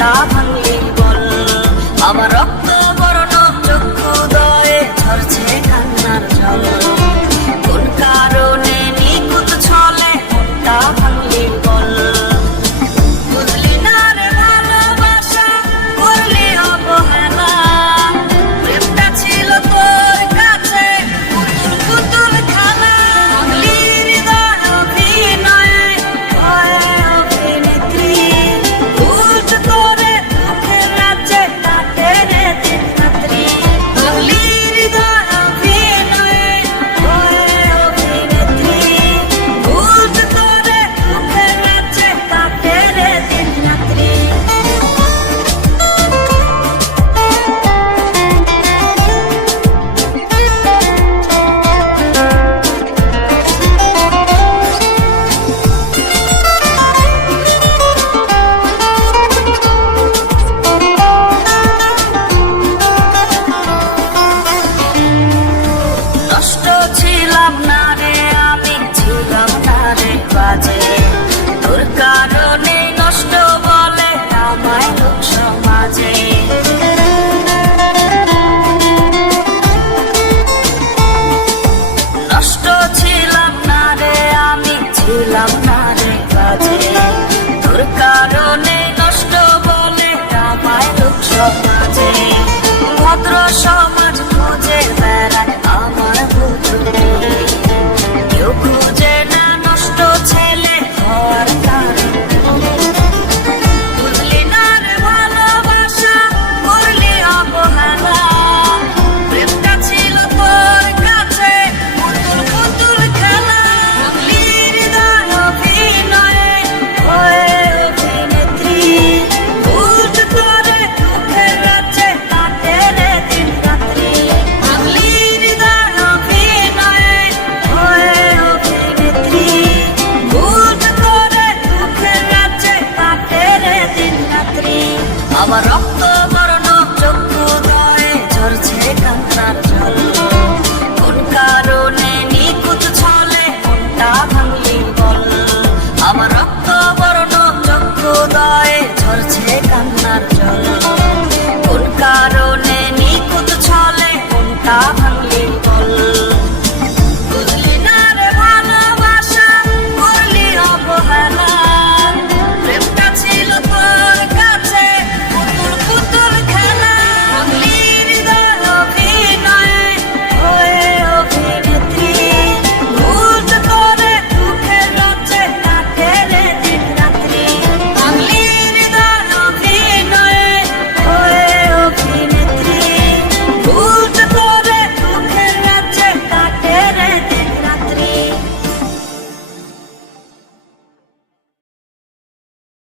মনটা ভাঙলি বল। আমার রক্ত বরণ চক্ষুদয়ে ঝরছে কান্নার জল। কোন কারণে নিখুঁত ছলে মনটা ভাঙলি বল। বুঝলি না রে ভালোবাসা করলি অবহেলা। প্রেমটা ছিল তোর কাছে পুতুল পুতুল খেলা। ভাঙলি হৃদয় অভিনয়ে ভয়ে অভিনেত্রী। উল্টো করে দুঃখের রাজ্যে কাটে রে দিন রাত্রি। ভাঙলি হৃদয় অভিনয়ে ভয়ে অভিনেত্রী। উল্টো করে দুঃখের রাজ্যে কাটে রে দিন রাত্রি। নষ্ট ছিলাম না রে আমি, ছিলাম না রে বাজে। তোর কারণে নষ্ট বলে আমায় লোক সমাজে। নষ্ট ছিলাম না রে আমি, ছিলাম না রে বাজে। তোর কারণে নষ্ট বলে আমায় লোক সমাজে। ভদ্র সমাজ খুঁজে বেড়ায় আমার পুতুলি। কেউ খুঁজে না নষ্ট ছেলে হওয়ার কারণ। বুঝলি না রে ভালোবাসা করলি অবহেলা। প্রেমটা ছিল তোর কাছে পুতুল পুতুল খেলা। ভাঙলি হৃদয় অভিনয়ে ভয়ে অভিনেত্রী। উল্টো করে দুঃখের রাজ্যে কাটে রে দিন রাত্রি। ভাঙলি হৃদয় অভিনয়ে ভয়ে অভিনেত্রী। উল্টো করে দুঃখের রাজ্যে কাটে রে দিন রাত্রি। আমার রক্ত বরণ চক্ষুদয়ে ঝরছে কান্নার জল। কোন কারণে নিখুঁত ছলে মনটা ভাঙলি বল। আমার রক্ত বরণ চক্ষুদয়ে ঝরছে কান্নার জল।